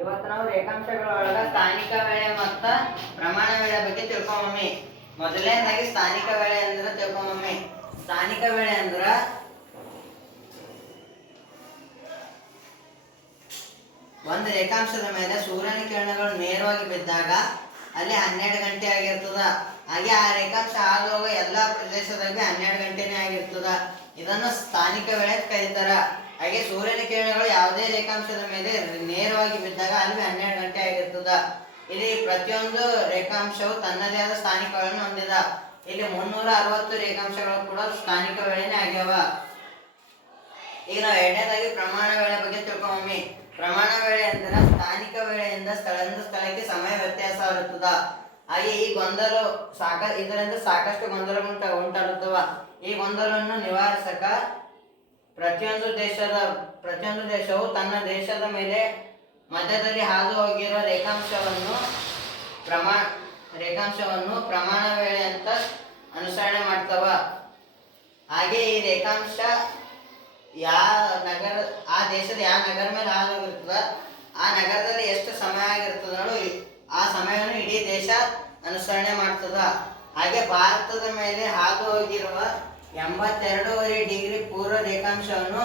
ಇವತ್ತು ನಾವು ರೇಖಾಂಶಗಳೊಳಗ ಸ್ಥಾನಿಕ ವೇಳೆ ಮತ್ತ ಪ್ರಮಾಣ ವೇಳೆ ಬಗ್ಗೆ ತಿಳ್ಕೊಂಬಮ್ಮಿ. ಮೊದಲನೇದಾಗಿ ಸ್ಥಾನಿಕ ವೇಳೆ ಅಂದ್ರೆ ತಿಳ್ಕೊಂಬಮ್ಮಿ. ಸ್ಥಾನಿಕ ವೇಳೆ ಅಂದ್ರ ಒಂದು ರೇಖಾಂಶದ ಮೇಲೆ ಸೂರ್ಯನ ಕಿರಣಗಳು ನೇರವಾಗಿ ಬಿದ್ದಾಗ ಅಲ್ಲಿ ಹನ್ನೆರಡು ಗಂಟೆ ಆಗಿರ್ತದ. ಹಾಗೆ ಆ ರೇಖಾಂಶ ಆಗುವಾಗ ಎಲ್ಲಾ ಪ್ರದೇಶದಲ್ಲಿ ಹನ್ನೆರಡು ಗಂಟೆನೇ ಆಗಿರ್ತದ. ಇದನ್ನು ಸ್ಥಾನಿಕ ವೇಳೆ ಅಂತ ಕರೀತಾರ. ಹಾಗೆ ಸೂರ್ಯನ ಕಿರಣಗಳು ಯಾವುದೇ ರೇಖಾಂಶದ ಮೇಲೆ ನೇರವಾಗಿ ಬಿದ್ದಾಗ ಅಲ್ಲಿ ಹನ್ನೆರಡು ಗಂಟೆ ಆಗಿರ್ತದ. ಇಲ್ಲಿ ಪ್ರತಿಯೊಂದು ರೇಖಾಂಶವು ತನ್ನದೇ ಆದ ಸ್ಥಾನಿಕಗಳನ್ನು ಹೊಂದಿದ. ಇಲ್ಲಿ ಮುನ್ನೂರ ಅರವತ್ತು ರೇಖಾಂಶಗಳು ಕೂಡ ಸ್ಥಾನಿಕ ವೇಳೆನೆ ಆಗ್ಯಾವ. ಈಗ ನಾವು ಎರಡನೇದಾಗಿ ಪ್ರಮಾಣ ವೇಳೆ ಬಗ್ಗೆ ತಿಳ್ಕೊಮ್ಮಿ ಪ್ರಮಾಣ ವೇಳೆ ಅಂದ್ರೆ ಸ್ಥಾನಿಕ ವೇಳೆಯಿಂದ ಸ್ಥಳದಿಂದ ಸ್ಥಳಕ್ಕೆ ಸಮಯ ವ್ಯತ್ಯಾಸ ಇರುತ್ತದ ಹಾಗೆ ಈ ಗೊಂದಲ ಸಾಕ ಇದರಿಂದ ಸಾಕಷ್ಟು ಗೊಂದಲಗಳು ಉಂಟ ಉಂಟಾಗುತ್ತವ. ಈ ಗೊಂದಲವನ್ನು ನಿವಾರಿಸಕ ಪ್ರತಿಯೊಂದು ದೇಶದ, ಪ್ರತಿಯೊಂದು ದೇಶವು ತನ್ನ ದೇಶದ ಮೇಲೆ ಮಧ್ಯದಲ್ಲಿ ಹಾದು ಹೋಗಿರೋ ರೇಖಾಂಶವನ್ನು ಪ್ರಮಾಣ ರೇಖಾಂಶವನ್ನು ಪ್ರಮಾಣ ವೇಳೆ ಅಂತ ಅನುಸರಣೆ ಮಾಡ್ತವ. ಹಾಗೆ ಈ ರೇಖಾಂಶ ಯಾ ನಗರ, ಆ ದೇಶದ ಯಾವ ನಗರ ಮೇಲೆ ಹಾದು ಹೋಗಿರ್ತದ, ಆ ನಗರದಲ್ಲಿ ಎಷ್ಟು ಸಮಯ ಆಗಿರ್ತದ ಆ ಸಮಯವನ್ನು ಇಡೀ ದೇಶ ಅನುಸರಣೆ ಮಾಡ್ತದ. ಹಾಗೆ ಭಾರತದ ಮೇಲೆ ಹಾದು ಹೋಗಿರುವ ಎಂಬತ್ತೆರಡೂವರೆ ಡಿಗ್ರಿ ಪೂರ್ವ ರೇಖಾಂಶವನ್ನು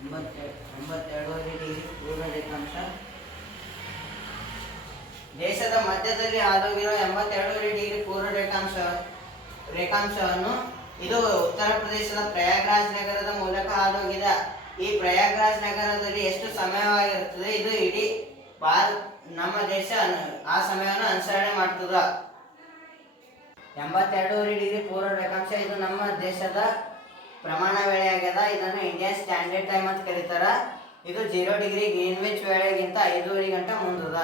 ಎಂಬತ್ತೆ- ಎಂಬತ್ತೆರಡೂವರೆ ಡಿಗ್ರಿ ಪೂರ್ವ ರೇಖಾಂಶ. ದೇಶದ ಮಧ್ಯದಲ್ಲಿ ಆದೋಗಿರುವ ಎಂಬತ್ತೆರಡೂವರೆ ಡಿಗ್ರಿ ಪೂರ್ವ ರೇಖಾಂಶ, ರೇಖಾಂಶವನ್ನು ಇದು ಉತ್ತರ ಪ್ರದೇಶದ ಪ್ರಯಾಗ್ರಾಜ್ ನಗರದ ಮೂಲಕ ಹಾದೋಗಿದೆ ಈ ಪ್ರಯಾಗ್ರಾಜ್ ನಗರದಲ್ಲಿ ಎಷ್ಟು ಸಮಯವಾಗಿರುತ್ತದೆ? ಇದು ಇಡೀ ಭಾರತ, ನಮ್ಮ ದೇಶ ಆ ಸಮಯವನ್ನು ಅನುಸರಣೆ ಮಾಡ್ತದ. ಎಂಬತ್ತೆರಡೂವರೆ ಡಿಗ್ರಿ ಪೂರ್ವ ರೇಖಾಂಶ, ಇದು ನಮ್ಮ ದೇಶದ ಪ್ರಮಾಣ ವೇಳೆ ಆಗ್ಯದ. ಇದನ್ನು ಇಂಡಿಯನ್ ಸ್ಟ್ಯಾಂಡರ್ಡ್ ಟೈಮ್ ಅಂತ ಕರೀತಾರ. ಇದು ಜೀರೋ ಡಿಗ್ರಿ ಗ್ರೀನ್ವಿಚ್ ವೇಳೆಗಿಂತ ಐದೂವರೆ ಗಂಟೆ ಮುಂದದ.